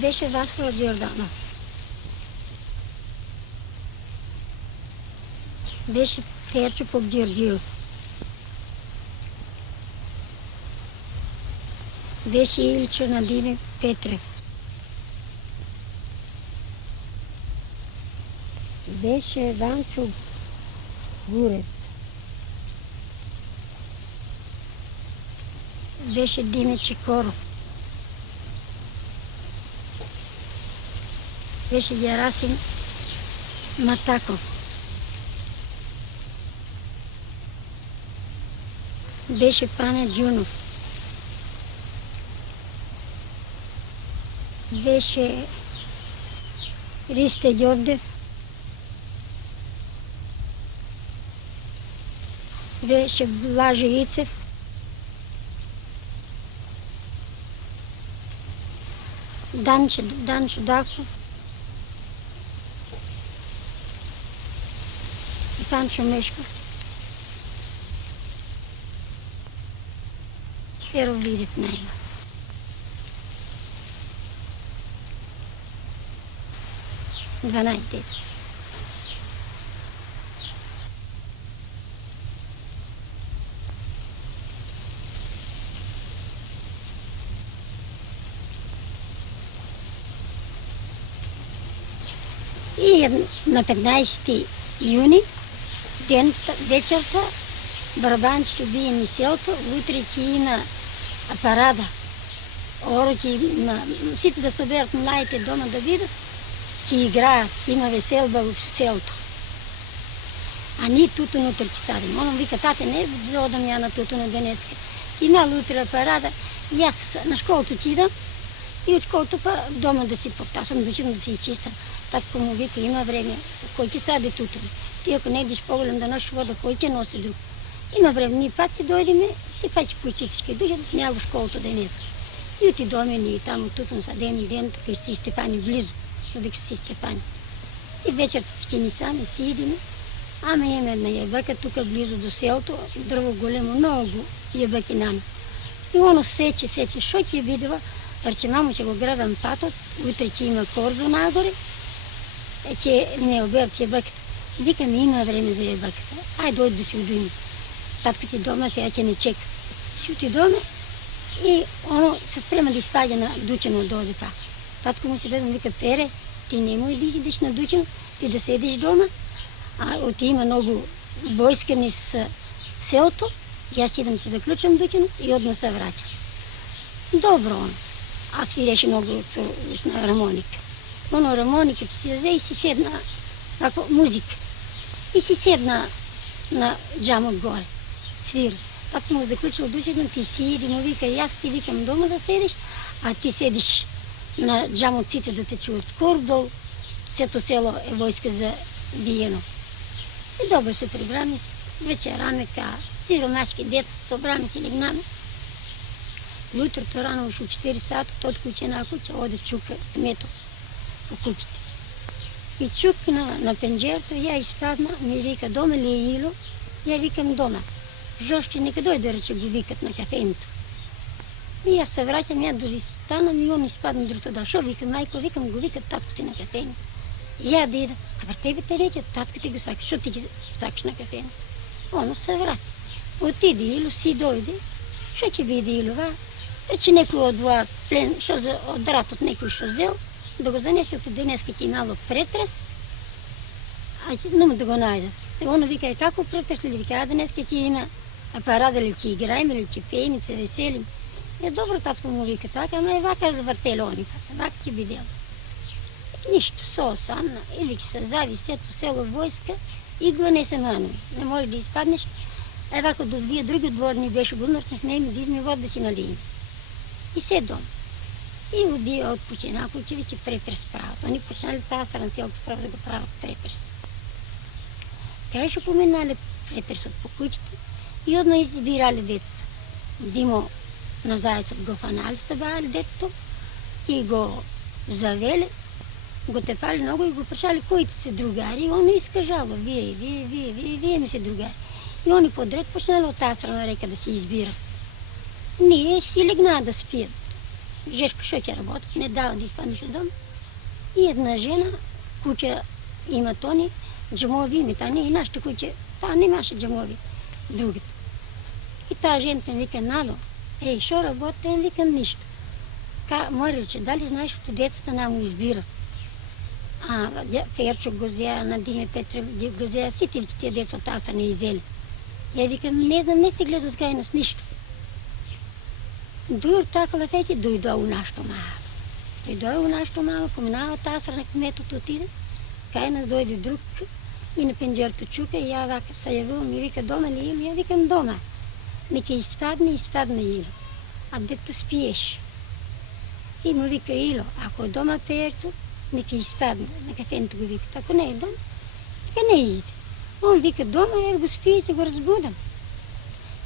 Беше Васло Джорданов. Беше Ферчо Попгеоргиев. Беше Илчо Надиме Петрев. Беше Ванчо Гурев. Беше Диме Чекоров. Беше Ярасин Матаков. Беше Пане Джунов. Беше Ристе Джордев. Беше Блаже Ицев. Данчо Дахов. И Панчо Мешков. Еро Видев няма. 12 деца. И на 15 юни, вечерта, барабанчето бие миселто, утре ще има парада. Ороки, всички да съберат младите дома да видят, че играят, че има веселба в селото. А ние тутун утре ще садим. Он вика, тате, не взела да ми на тутуна денеска. Че има утре парада, и аз на школата отидам и от школата па дома да си повтасам, дочим да си изчистам. Татко му вика, има време, кой ти сади тутун. Ти ако не идиш по-голем да носиш вода, кой ти носи друг. Има време, ние пак си дойдеме, ти пак си почитички, дойдат няма в школата денеска. И отидоме ние там от тутун са ден и ден, така ще си Степани близо. Да си Степани. И вечерта с кини сами си идеме. Ама имаме една ябъка тук близо до селото, дърво големо, много ябъки нама. И оно сече, шо ти видела, рече, мамо, че го градам патот, утре, че има кордо нагоре, че не оберат ябъката. Викаме, има време за ябъката. Ай, дойде да си удуим. Татко ти дома, сега че не чека. Си отидоме и оно се спрема да изпадя на дучено дойде пак. Татко му си дадам, вика, Пере, ти не му идиш на дучен, ти да седиш дома, а от има много войска ни с селото, и аз идам се заключам дучен и одно се врачам. Добро, аз свиреше много с хармоника. Оно хармониката си взе и си седна, ако музика, и си седна на джамот горе, свира. Татко му заключил дучен, ти си иди, му вика, и аз ти викам дома да седиш, а ти седиш на джамоците да те чуят. Скоро долу, сето село е войска за биено. И добре се прибраме, вечераме, сиромашки деца, събраме се, легнаме. И утрото рано, още 4 сата, тот куче на куче, оде чука мето по кучите. И чукна на пенджерто, я изпадна, ми вика, дома ли е Ило? Я викам, дома. Жощи нека дойде, рече, го викат на кафенето. И аз се врачам, я дори станам и он изпадна другата да. Шо викам, майко, викам, го викат татко ти на кафене. И я да ида, а тебе те рече, татко ти го сакаш, шо ти ги сакаш на кафене? Оно се врати. Отиде Ило, си дойде, шо че биде Илова, рече некой от два плен, шо за одрат от некой шо взел, да го занесе от денеска ти имало претрес, а не му да го найдат. Оно вика, како претрес ли, вика, а денеска ти има парада ли, че играем или че пеем, се веселим. Е, добро, татко му вика така, ама е вака завъртели ониката, вака ти бидел. Нищо, Анна, или че се зави сето село войска, игла не се мanu. Не може да изпаднеш. Е, вака до вие други дворни беше гумнар, не смеем да изме вода да си налием. И се дом. И води отпочина, ако че вече претрес правят. Они почнали тази страна селото право да го правят претрес. Кай ще поминали претресът по кучите и одно избирали детето. Димо на зайцът го фанали събрали детето и го завели, го тепали много и го прашали коите си другари. И он изкажало, вие ми си другари. И они подред почнали от тази страна река да си избират. Ние си легна да спият. Жешко ще работят, не дава да изпаднеш от дом. И една жена, куче има тони, джамови ими, та не и нашите куче, та нямаше джамови, другите. И тази жената ми вика, Надо, що работите? Им викам нищо. Море, че дали знаеш, че децата нам избират. Ферчо го взея, на Диме Петре го взея, сите тия деца от тази страна изели. Я викам, не си гледат кай нас нищо. Дур така лафети, дойдо у нашето мало. Дойдо у нашето мало, поминава тази страна, кметът отиде, кай нас дойде друг и на пенджерто чука и я се явил, ми вика, дома ли Ило? Я викам, дома. Нека изпадне Ило. А дето спиеш. И му вика, Ило, ако е дома пеерто, нека изпадне, на кафенето го вика. Ако не е дома, нека не иде. Он вика, дома го спиете, го разбудам.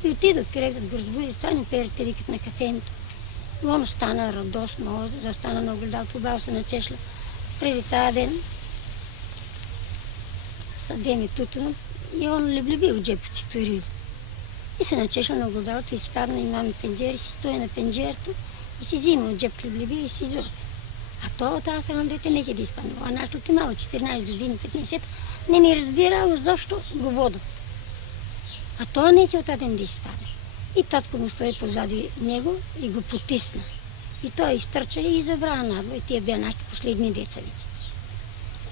И отидат, където го разбуди, стане перите, викат на кафенето. И он остана радостно, застана на огледалото, обал се начешля. Преди тази ден съдеми тутунът и он леблеби от джепът си туризм. И се начешля на огледалото, изпадна, имаме пенджери, си стоя на пенджерто и си взима от джеп леблеби и си зърби. А то от тази страна дете не да изпадне. А нашето ти мало, 14 години, 15, не разбирало защо го водят. А той не че от един да изпадне. И татко му стои позади него и го потисна. И той изтърча и забра надво. И тия бе нашите последни деца вече.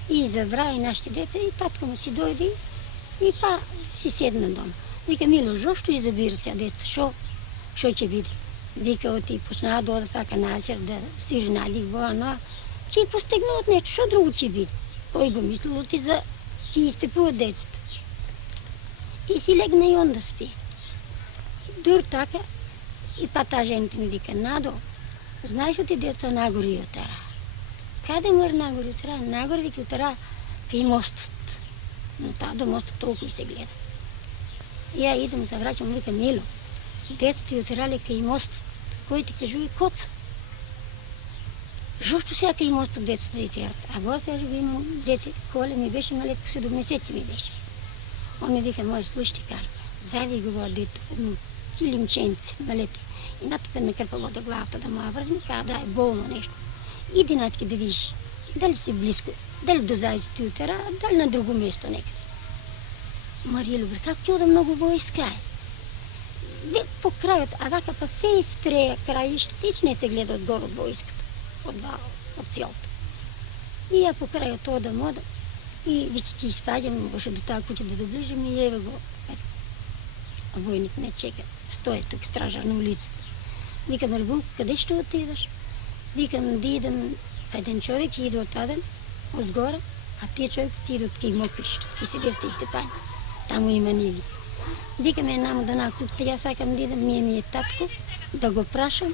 И забра и нашите деца и татко му си дойде и па си седна дома. Вика, Мило, защо и забира ця деца? Шо че биде? Вика, оти почна да така начер да си ринали в но че и постигна от нещо, шо друго че биде? Кой го мислил ти за че изтепува децата? И си легна и он да спи. Дур така, и па та жената ми вика, Надо, знаеш ли ти деца нагоре и отара? Къде мър нагоре и отара? Нагоре вика отара и мостът. Но та до моста толкова се гледа. И я идем, се врачам, вика, Мило, децата и отарали кай мостът, кой ти кажу и коца. Защо сега кай мостът децата и терат? А после го имам дете, коле ми беше малетко, 7 месеци ми беше. Он ми вика, мой, слушай ти кажа, зави го дето, ти лимченци, малете. И натопе накърпа вода главата да му вързме, каза, да е болно нещо. Иди натки да видиш, дали си близко, дали до зайците отера, дали на друго место некъде. Мария Любри, как чуда много войска е. По краят, а вака па се изтрея краищата, и че не се гледа отгоре от войската, от селото. И я по края това да мода, и вече ти изпадям, беше до тази куча да доближим и ева го. Войник ме чека, стоя тук, стражар на улицата. Викам, Рибулко, къде ще отидеш? Викам, да идем, един човек иде от Аден, отгоре, а тия човек си идат кай мокрището, и седи в тези степани. Там има ниви. Викам една му дана кукта, аз сакам да идем, ми е татко, да го прашам.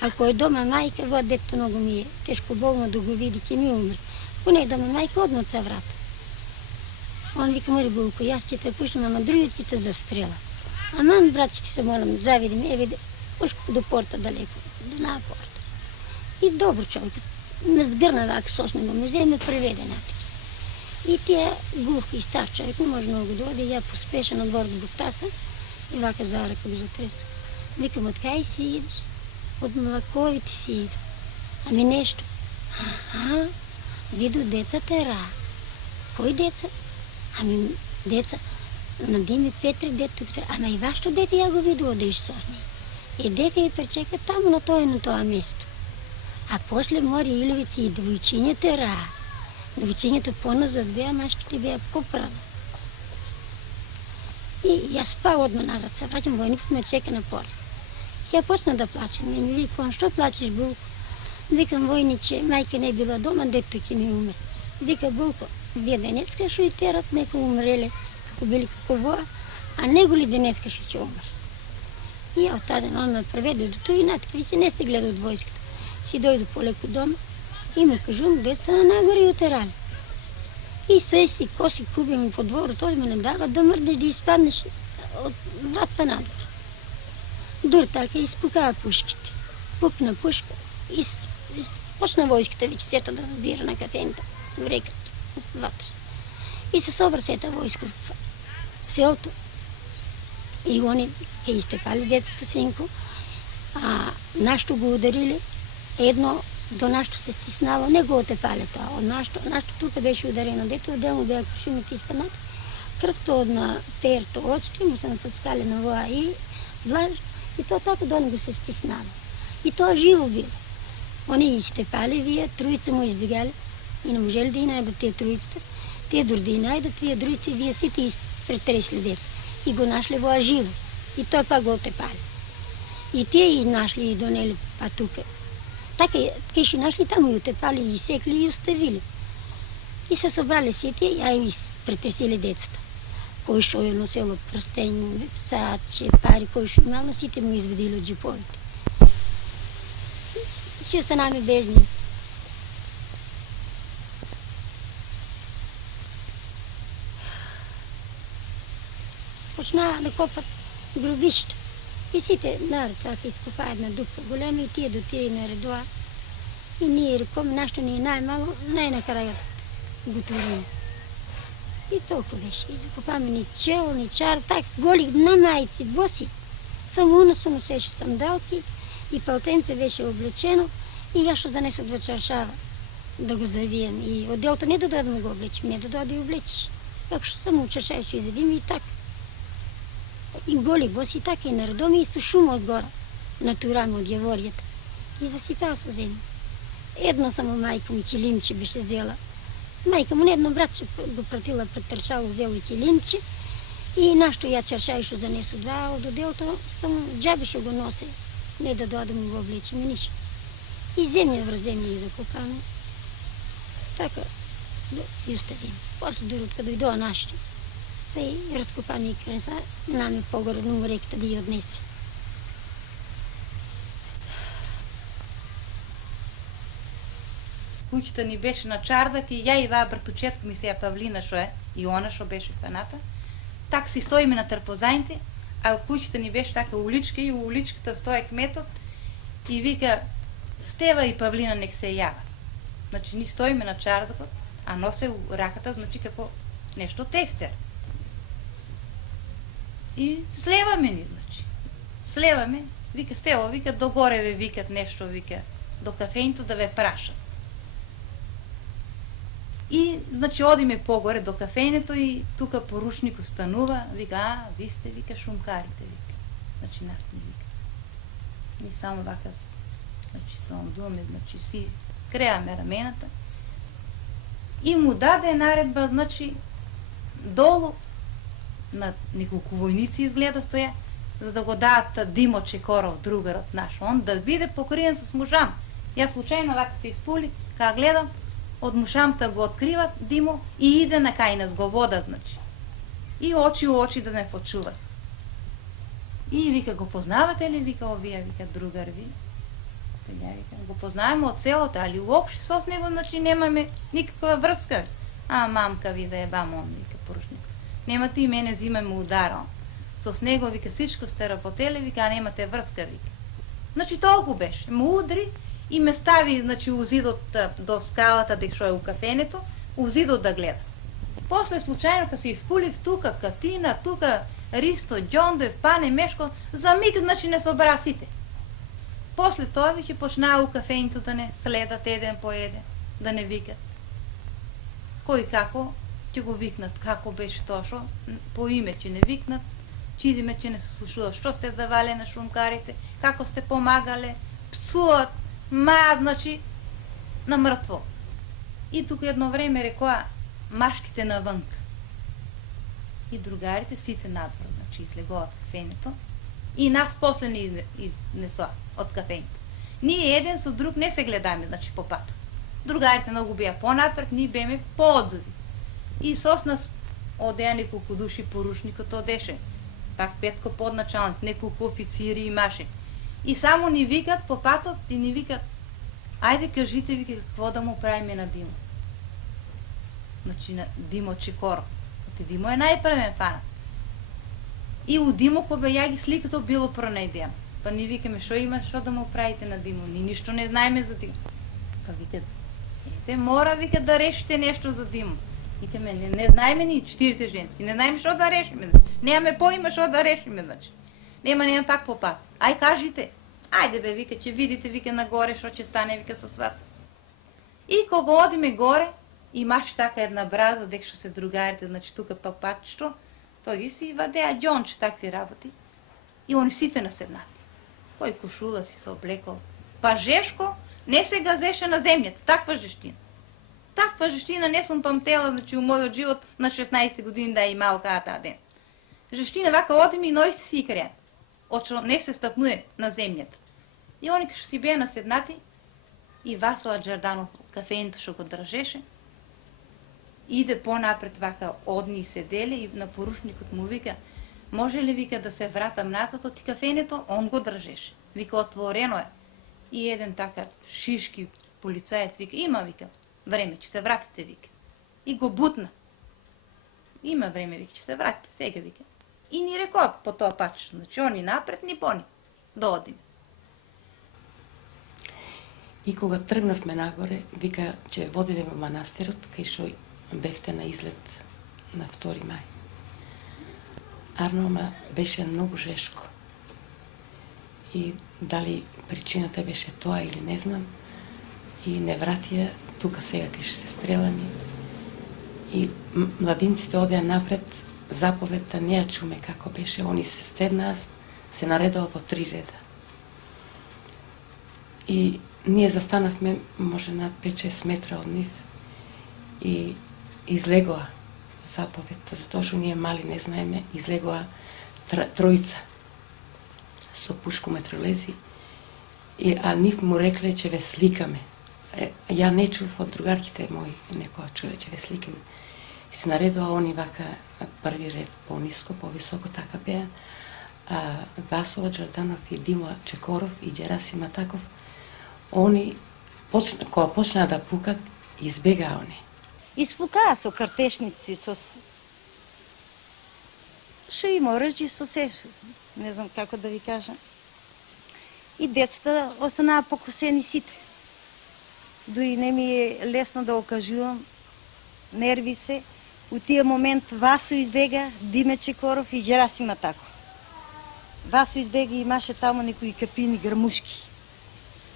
Ако е дома майка, вот дето много ми е тежко болно да го види, че ми умре. Ако не е дома майка, отмът се врата. Он вика, Рибулко, аз ще те пушам, ама другите ти те застрела. Ама, брат, ще се молям, завиди ме, види, пушко до порта далеко, до на порта. И добър човек, ме сгърна вака сосна го, ме взе ме преведе напред. И тия глухи стар човек, не може много да оди, я поспеша на двор до Буфтаса и вака за ръка го затреса. Викам, откай си идеш? От млаковите си идва. Ами нещо. Видо деца тера. Кой деца? Ами деца на Дими Петре, дето тук. Ама и вашето дете я го видело да изсосне. И дека и пречека там на това место. А после мори Иловици и двойчиня тера. Двойчинята по-назад бея, машките бея по-права. И аз спала от назад, се вратим, войникът ме чека на порта. Я почна да плача. Ми вика, що плачеш, Булко? Викам, войниче, майка не е била дома, дето ти ми умре. Вика, Булко, вие денеска ще и терат, нека умрели, како били какво, а него ли денеска ще умре? И от тази ден он ме преведе до той и натък, че не се гледа от войската. Си дойде по-леко дома и му кажу, деца на нагоре и отерали. И се си коси куби ми по двора, той ме не дава да мърдеш, да изпаднеш от вратата надвор. Дур така изпукава пушките. Пукна пушка и почна войската вече сета да забира на кафенята в реката, вътре. И се собра сета войска в селото. И они изтепали децата синко, нашето го ударили едно до нашето се стиснало, не го отепале това. От нашето тук беше ударено, дето отделно бяха кушините изпаднати. Кръвта от на перто, очите му се напускали на воа и влаж, и то така до него се стиснало. И то живо било. Они изтепали, вие троица му избегали и не можели да и найдат тия троицата. Те дори да и найдат, вие другите, вие сите изпретресли деца. И го нашли воа живо. И той пак го отепали. И те и нашли и донели па тука. Така ще нашли там и отепали, и секли, и оставили. И се събрали сите, и претресили децата. Кой ще е носило пръстени, садче, пари, кой ще имало, сите му изведили от джиповите. И си останаме безни. Почна да копат гробища. И сите наред това изкопаят на дупка голема и тия до тия наредува. И ние рекоме, нашето ни е най-мало, най-накрая готовим. И толкова беше. И закопаме ни чел, ни чар, так, голи на майци, боси. Само уносо носеше сандалки и пълтенце беше облечено и аз ще донесат в чаршава да го завием. И отделото не да дойде да го облечем, не да дойде да облечеш. Ако ще само чаршава ще завием и так. И голи боси, така и наредоме и сушума отгора, натураме от яворията. И засипава со земя. Едно само майка му чилимче беше взела. Майка му не едно братче го пратила пред търчало, взело и чилимче. И нашето я чарша ще занесо два от отделото, само джаби ще го носи. Не да дойде да му го облечем и нищо. И земя в земя и закопаме. Така и оставим. После доротка дойдоа нашите. И разкопаме и кренса, нами по-горе на реката да я отнесе. Куќата ни беше на чардак и ја и ваа братучетка ми се ја Павлина шо е, и она шо беше фаната. Так си стоиме на трпозајните, а куќата ни беше така уличка и у уличката стои кметот и вика Стева и Павлина нек се јават. Значи ни стоиме на чардакот, а носе у раката, значи како нешто тефтер. И слеваме ни, значи. Слеваме, вика Стева, вика догоре ве викат нешто, вика до кафењето да ве прашат. И, значи, одиме по-горе до кафенето и тука поручник останува, вика, ви сте, вика, шумкарите, вика. Значи, нас не вика. Ние само вака, значи, саландуваме, значи, си креаме рамената. И му даде наредба, значи, долу, на неколку војници изгледа стоја, за да го дадат Димо Чекоров, другарот наш. Он да биде покриен с мушам. Ја случајно вака се испули, кога гледам, од мушамта го откриват Димо и иде на кај нас, го водат, значи. И очи у очи да не почуват. И вика, го познавате ли, вика, овие, вика, другар ви? Ја вика, го познаваме од селото, али уопште со него, значи, немаме никаква врска. А, мамка ви да ебам он, вика, поручник. Немате и мене зимаме ударал. С него, вика, всичко сте работели, вика, а немате врска, вика. Значи, толку беше. Му удри и ме стави, значи, у зидот до скалата, дек шо е у кафенето, у зидот да гледа. После случајно, кога се испулив тука, Катина, тука, Ристо, Ѓондоев, Пане, Мешко, за миг, значи, не собра сите. После тоа веќе почнаа у кафенето да не следат еден по еден, да не викат. Кој како, ќе го викнат, како беше тоа шо, по име ќе не викнат, чидиме ќе не се слушува, што сте давале на шумкарите, како сте помагале, пцуват, мајат, значи, на мртво. И тука едно време рекоа, машките навънка. И другарите сите надвор, значи, излегоа од кафенето, и нас после ни изнесоа од кафенето. Ние еден со друг не се гледаме, значи, по пато. Другарите многу беа понапред, ние беме поодзади. И сос нас одеа неколку души поручникот одеше. Пак Петко подначалник, неколку официри имаше. И само ни викат по патот и ни викат, ајде кажите ви какво да му правиме на Димо. Значи на Димо Чекоров. Димо е најпрвен фанат. И у Димо кога ја ги сликато било пронајдено. Па ни викаме, шо има, шо да му правите на Димо? Ни ништо не знаеме за Димо. Па викат, ете, мора, викат, да решите нешто за Димо. Викаме, не знаеме ни четирите женски, не знаеме шо да решиме. Немаме поима шо да решиме, значи. Нема пак по пат. Ај кажите, Ајде бе, вика, ќе видите, вика, нагоре, што ќе стане, вика, со вас. И кога одиме горе, имаше така една браза, дек што се другарите, значи тука па патчето, тој ги си вадеа ѓонче, такви работи. И они сите наседнати. Кој кошула си се облекол. Па жешко, не се газеше на земјата, таква жештина. Таква жештина не сум памтела, значи, у мојот живот на 16 години да е имал кај таа ден. Жештина вака одиме и нојсти си и креат. Очо не се стапнуе на земјата. И они кај што си беа наседнати, и Васо Аџарданов, кафеното што го држеше, иде понапред вака, одни и седеле и на порушникот му вика, може ли, вика, да се вратам натато, ти кафенето, он го држеше. Вика, отворено е. И еден така шишки полицаец вика, има, вика, време, ќе се вратите, вика. И го бутна. Има време, вика, ќе се вратите, сега, вика. И ни рекоа по тоа пач, значи, они напред, ни пони, да одиме. И кога тргнавме нагоре, вика, ќе водиме во манастирот, кај што бевте на излет на 2 мај. Арно, беше многу жешко. И дали причината беше тоа или не знам, и не вратија, тука сега кај што се стрелани. И младинците одеа напред, заповедта не ја чуме како беше, они се седнаа, се наредува во 3 реда. И ние застанавме може на 5-6 метра од нив и излегоа заповедта, затоа што ние мали не знаеме, излегоа тројца со пушкометролези, а нив му рекле че ве сликаме. Ја не чув од другарките мои, некоја чуле че ве сликаме. И се наредоа они вака, први ред по-ниско, по-високо, така беа. Васо Аџарданов и Димо Чекоров и Ѓераси Матаков, они, кога почнаа да пукат, избегаа они. Испукаа со картешници, со... Шо има оръжје со се, не знам како да ви кажам. И децата останаа покосени сите. Дури не ми е лесно да окажувам, нерви се. У тия момент Васо избега, Диме Чекоров и Ѓераси Матаков. Васо избега и имаше таму некои капини грмушки.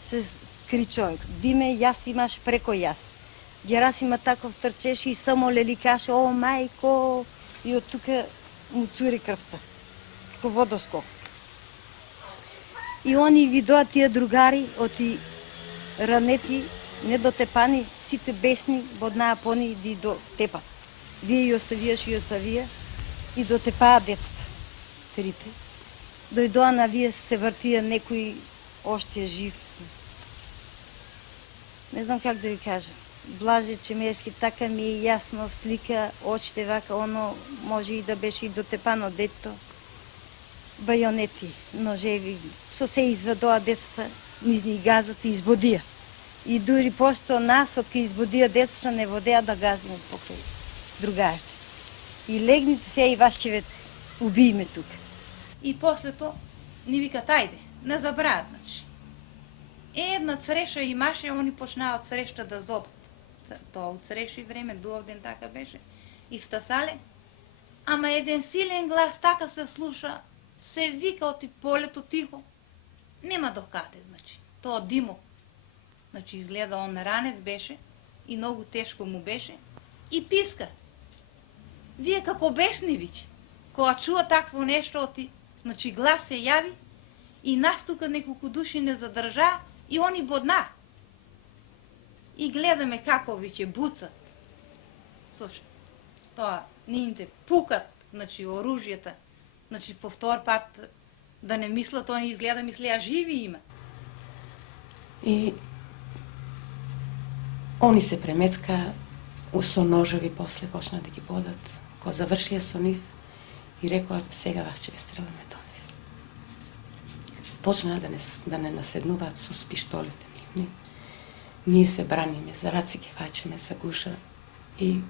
Се скри човек. Диме, јас имаше преко јас. Ѓераси Матаков трчеше и само леликаше, о, мајко, и од тука му цури крвта, како водоскок. И они видоа тие другари, оти ранети, недотепани, сите бесни, боднаа пони ди до тепат. Вие и оставија, и дотепаа децата, трите. Дојдоа на вие се вртија некој още жив. Не знам как да ви кажам. Блаже Чемерски, така ми е јасно слика, очите вака, оно може и да беше и дотепано дето. Бајонети, ножеви, со се изведоа децата, низни газат и избодија. И дури посто нас, од кај избодија децата, не водеа да газиме покрај другарите. И легните се и вас ќе ве убиеме тука. И после тоа ни викат, ајде, не забрават, значи. Една цреша имаше, они почнаа од црешта да зобат. Тоа од цреши време, дуовден така беше. И втасале. Ама еден силен глас така се слуша, се вика од полето тихо. Нема докаде, значи. Тоа Димо. Значи изгледа он ранет беше и многу тешко му беше. И писка. Вие како бесни вич. Кога чуа такво нешто оти, значи глас се јави и нас тука неколку души не задржа и они бодна. И гледаме како виќе буцат. Слушай, тоа, нините пукат, значи оружјата, значи по втор пат да не мислат, они изгледа мислеа живи има. И они се преметка со ножови, после почна да ги бодат. Кога завршија со нив и рекоа, сега вас ќе ве стреламе до нив. Почнаа да не наседнуваат со пиштолите нивни. Ние се браниме, за раци ги фаќаме, за гуша и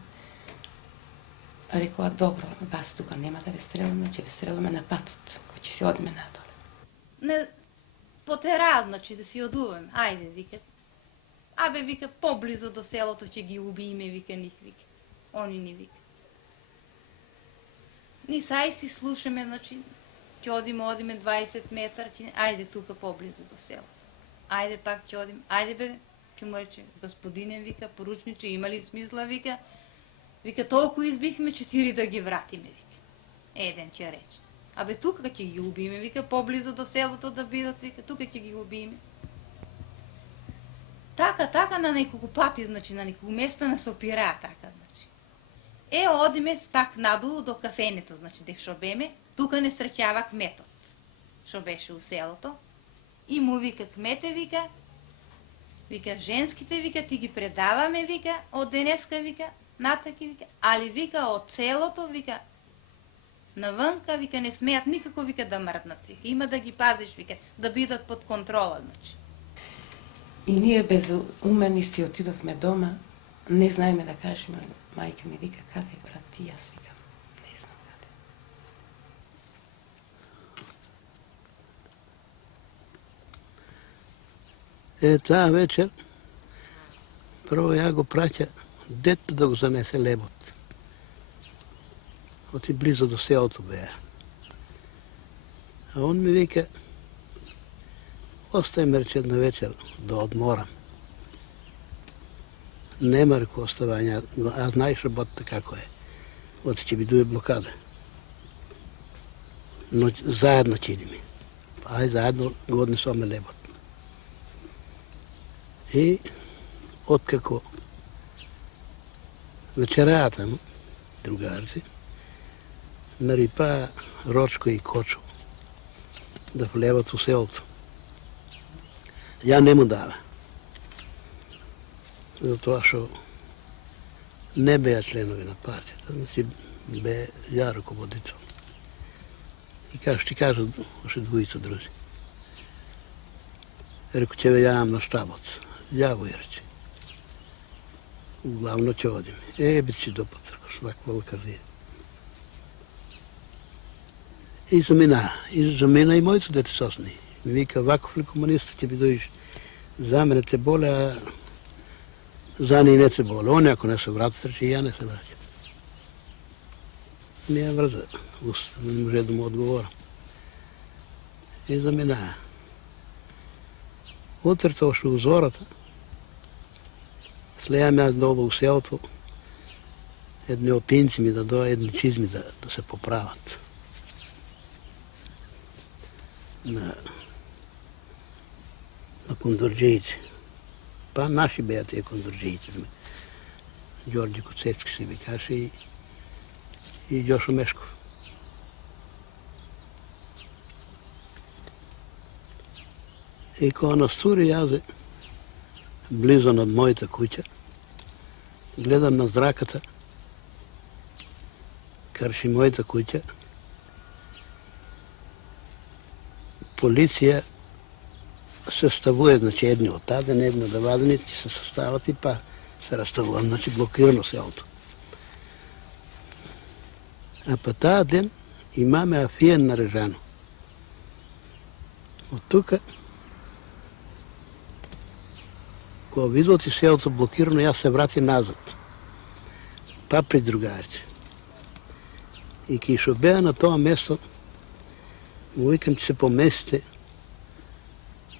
рекоа, добро, вас тука нема да ве стреламе, ќе ве стреламе на патот, кој ќе си одиме надоле. Не потераат, значи, да си одуваме. Ајде, вика. Абе, вика, поблизо до селото ќе ги убиеме, вика, нив, вика. Они ни вика. Ни сај си слушаме, значи, Ќе одиме 20 метра, ајде тука поблизо до селото. Ајде пак ќе одиме, ајде бе, ќе му рече, господине, вика, поручниче, има ли смисла, вика, толку избихме 4 да ги вратиме, вика. Еден ќе рече. Абе, тука ќе ги убиме, вика, поблизо до селото да бидат, вика, тука ќе ги убиме. Така на неколку пати, значи, на неколку места не се опираа така, значи. Одиме пак надолу до кафенето, значи, дек шо беме, тука не среќава кметот, шо беше у селото, и му вика, кмете, вика, женските, вика, ти ги предаваме, вика, од денеска, вика, натаки, вика, али, вика, од селото, вика, навънка, вика, не смеят никако, вика, да мрднат, вика, има да ги пазиш, вика, да бидат под контрола, значи. И ние безумени си отидовме дома, не знаеме да кажеме, мајка ми вика, каде е брат ти, јас викам, не знам каде. Таа вечер, прво ја го праќа дето да го занесе лебот. Оти близо до селото беа. А он ми вика, остајме рече една вечер да одморам. Нема реко оставање, а знаеш работата како е. Оти ќе бидува блокада. Но заедно ќе идеме. Ај заедно го однесоме лебот. И откако вечераа таму, другарци, нарипаа Рочко и Кочо да влеват у селото. Ја не му дава. Затоа што не беа членови на партијата, значи бе ја раководител. И како ти кажа, още двојица друзи. Реко, ќе ве јавам на штабот. Ја го рече. Главно ќе одиме. Би си допад, сваква лакарзија. И замина и моите дете сосни. Вика, ваков ли комуниста ќе бидоиш? За мене те боле, а за ни не те боле. Они ако не се вратат, рече, ја не се враќам. Не ја врза. Не може да му одговорам. И заминаа. Утре тоа што у зората, слејам јас долу у селото, едни опинци ми да доа, едни чизми да се поправат. На кондорџијици. Па наши беа тие кондорџијици. Ѓорѓи Куцевски се викаше и Ѓошо Мешков. И кога настури јазе, близо над мојата куќа, гледам на зраката, карши мојата куќа, полиција се ставува, значи едни од таден, едни од вадените се состават и па се раставува, значи блокирано селото. А па таа ден имаме афиен нарежано. Од тука, кога видот и селото блокирано, јас се врати назад. Па при другарите. И ки шо беа на тоа место, му викам, че се поместите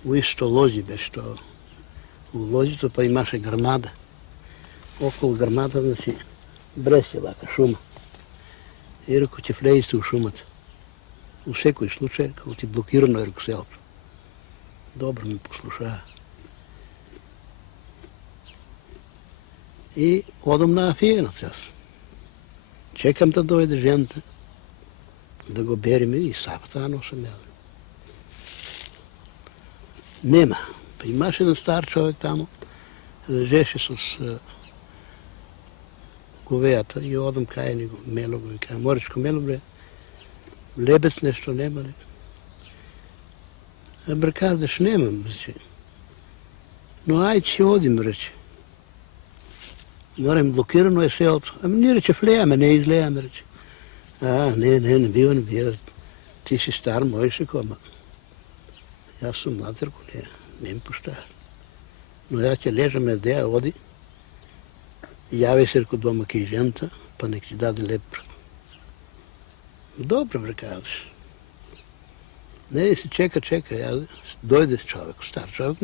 у исто лози бе, што у лозито па имаше грмада. Околу грмада, значи, бресе вака, шума. И реко, ќе влезете у шумата. У секој случај, како ти блокирано е реко селото. Добро ми послушаа. И одам на афиенот јас. Чекам да дојде жената, да го береме и сапата носам ја. Нема. Па имаше еден стар човек таму, лежеше с говејата и одам кај него, мело го и кај Моричко, мело бре, лебец нешто нема ли? Бре, каздеш, немам, рече. Но ајде ќе одим, рече. Горем блокирано е селото. Ами ние рече, влејаме, не излејаме, рече. Не бива. Ти си стар, можеш реко, ама јас сум млад, реко, не ми пуштаат. Но јас ќе лежам деја, оди, јави се реко дома кај жената, па нек ти даде леп. Добре, бре, кажеш. Не си чека, дойде човек, стар човек,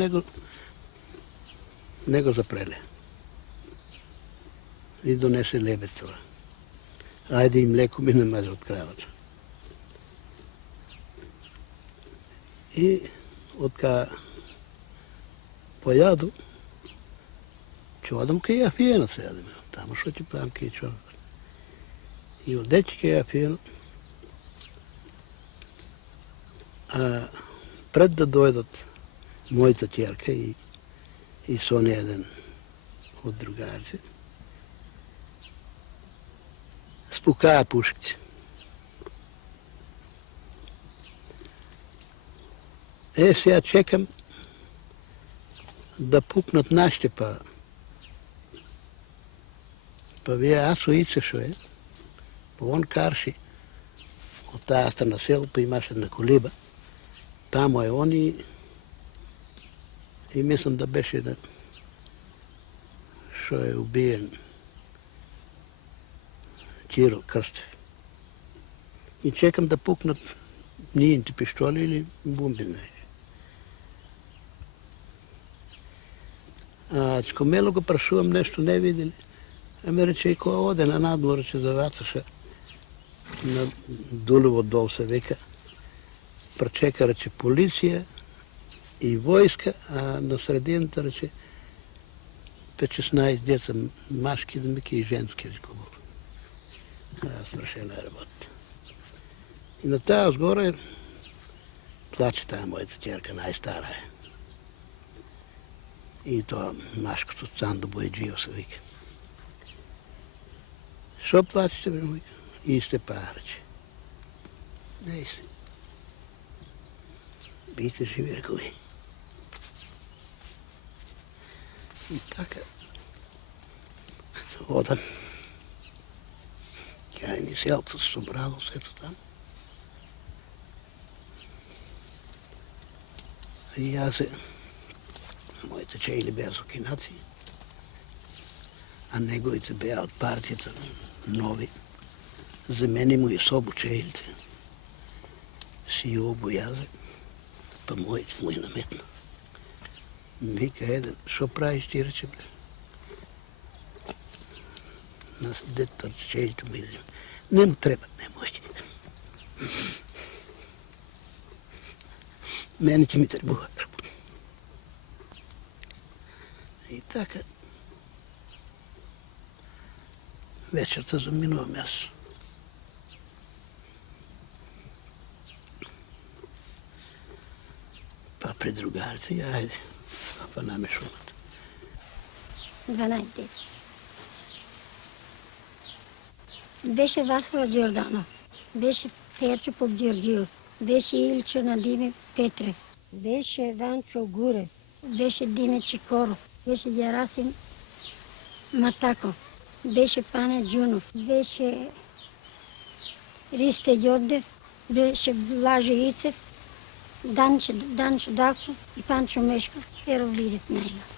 не го запреле. И донесе лебедова. Ajde i mleko mi namaže od kravata. I odka pojaду, че одам кај ја пиено седиме. Тамо што ќе правам кај човек. И одеќи кај ја пиено. А пред да дојдат мојата ќерка и со не еден од другарите, спукаа пушките. Сега чекам да пукнат нашите па вие асо ице шо е, па он карши од таа страна село, па имаше една колиба. Тамо е он и мислам да беше шо е убиен Киро Крстев. И чекам да пукнат нијните пиштоли или бомби, знаеш. Чкомело го прашувам нешто не видели. Ме рече и која оде на надвор, че завацаше на Дулево дол се века. Пречека, рече, полиција и војска, а на средината, рече, 5-16 деца, машки, и женски, рече, свршена работа. И на таа сгоре плаче таа мојата ќерка, најстара е. И тоа машкото Цандо Бојджио се вика. Шо плачете, бе, мојка? И сте параче. Не си. Бите живи, рекол ви. И така, одам. Кај ни селцо се собрало сето таму. И јас моите чејли беа со кинаци, а неговите беа од партијата нови. Замени му и собу чејлите. Си обу јазе, па моите му и наметна. Вика еден, шо правиш ти, рече, бе? На детето чејлите му изем. Не му требат, не може. Мене ќе ми требува. И така, вечерта заминувам јас. Па при другарите, ајде, па наме шумата. 12 деца. Беше Васила Ѓорданов, беше Перчо Попѓорѓиев, беше Илчо Надиме Петрев, беше Ванчо Гурев, беше Диме Чикоров, беше Ѓарасим Матаков, беше Пане Ѓунов, беше Ристе Ѓордев, беше Блаже Ицев, Данчо Даков и Панчо Мешков. Еро видев најна.